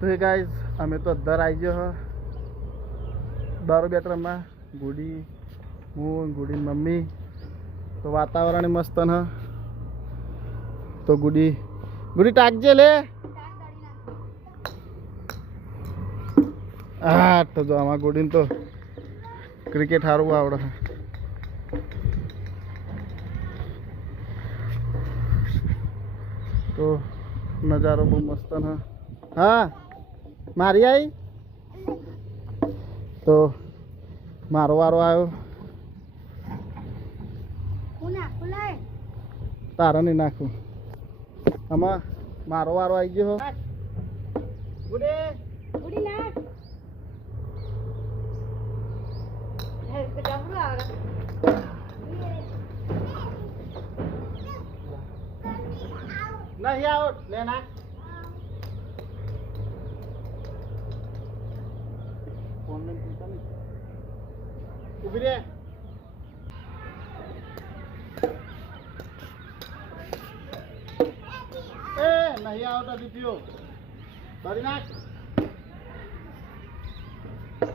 તો એ ગાઈઝ અમે તો અધર આવી ગયો હ દારૂ બેટરમાં ગુડી હું ગુડી મમ્મી તો વાતાવરણ ય મસ્ત ન તો ગુડી ગુડી ટાકજે લે હા તો જો આમાં ગુડીને તો ક્રિકેટ સારું આવડે છે તો નજારો બહુ મસ્ત છે હા મારી આવી તો મારો વારો આવ્યો. તારા નહીં નાખું. આમાં મારો વારો આવી. ગયો નહીં આવો લે નાખ. उभी रे ए नहीं आओटा तो दीपियो। बरीनाथ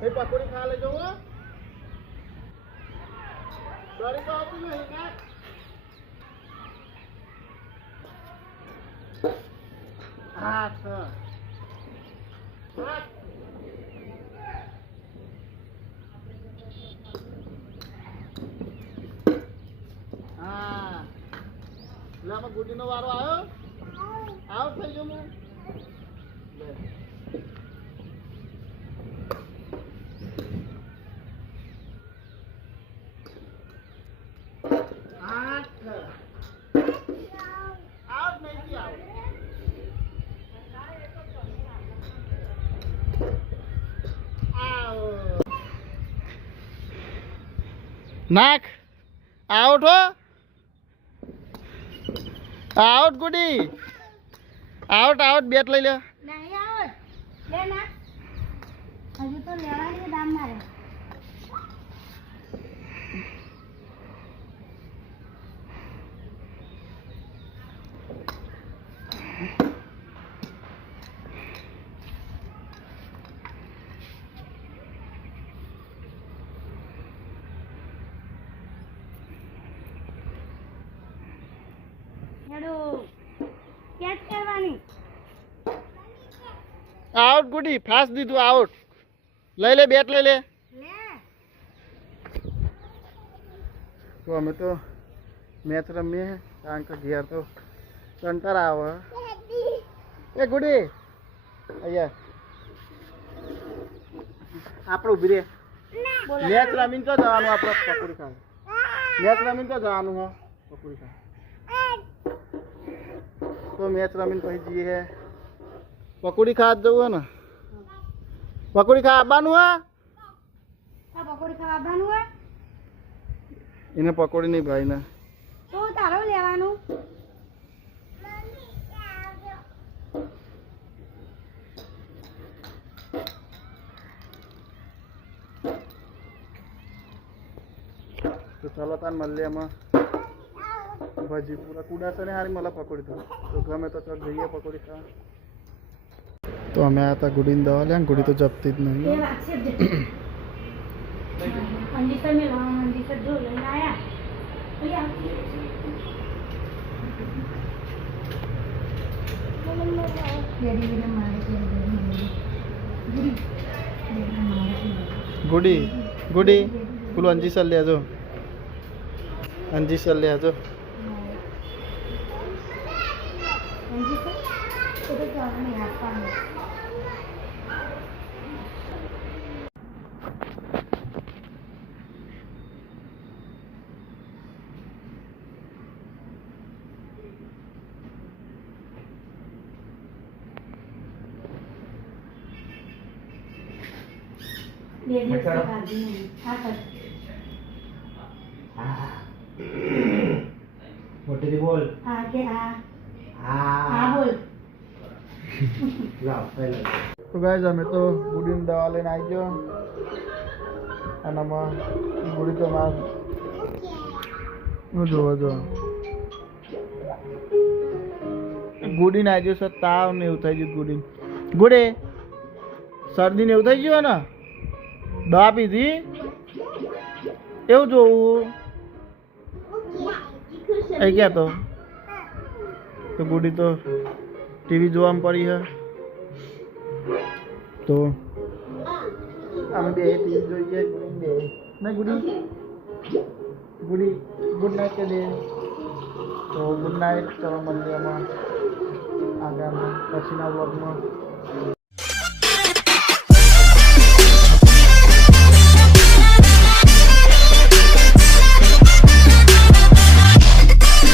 हे पकोड़ी खा ले जाऊँगा बड़ी तो आप ही है ना Ah, tá. Ah. એટલે આમાં ગુડીનો વારો આવ્યો આઉટ થઈ ગયો હું લે. આઠ આઉટ ગુડી. આઉટ આઉટ બેટ લઈ લે. નહીં આઉટ. લે ના. હજી તો લેવા હેડો. કેચ કરવાની. આઉટ ગુડી. ફાસ્ટ દીધું આઉટ લઈ લે બેટ લઈ લે. લે. તો અમે તો મેચ રમીએ કારણ કે ઘેર તો કંટાળા આવે. એ ગુડી. અહીંયા. આપણે ઊભી રે. મેચ રમીને તો જવાનું આપણે પકોડી ખાવા. મેચ રમીને તો જવાનું હો. પકોડી ખાવા. તો મેચ રમીને પછી જઈએ પકોડી ખાવા જવું હે ને પકોડી ખાવા આવવાનું હે આ પકોડી ખાવા આવવાનું હે એને પકોડી નહીં ભાઈ ને તો તારો લેવાનું તો ચાલો તાન મળીએ એમાં ભાજી પૂરા કુડાશે ને હારી मला પકોડી તો તો ગમે તો ચાલ જઈએ પકોડી ખાવા તો અમે આ હતા ગુડીને દવા લે ને ગુડી તો જપતી જ એ નહીં વાત છે અંજીસર મેં લાવવાનું અંજીસર જો લઈને આયા ઓલી આવતી. ડેડી મને મારે છે, ડેડી મને. ગુડી. ડેડી મારે છે. ગુડી ગુડી પેલું અંજીસર લેજો અંજીસર લેજો And you can put it on and have fun with it. What did you want? Uh, yeah. હા હા બોલ. તો ગાઈઝ અમે તો ગુડીને દવા લઈને આવી ગયો. અને આમાં ગુડી તો માર હું જોવો જો ગુડીને આવી ગયો સર તાવ ને એવું થઈ ગયું ગુડી. ગુડે શરદી ને એવું થઈ ગયું ને? દવા પીધી? એવું જોવું. એ ક્યાં તો? તો ગુડી તો ટીવી જોવામાં પડી હે. તો અમે બે ટીવી જોઈએ ગુડી બે ના ગુડી? ગુડી ગુડ નાઇટ કે દે તો ગુડ નાઇટ ચલો મળીએ આમાં આગળ પછીના વ્લોગમાં.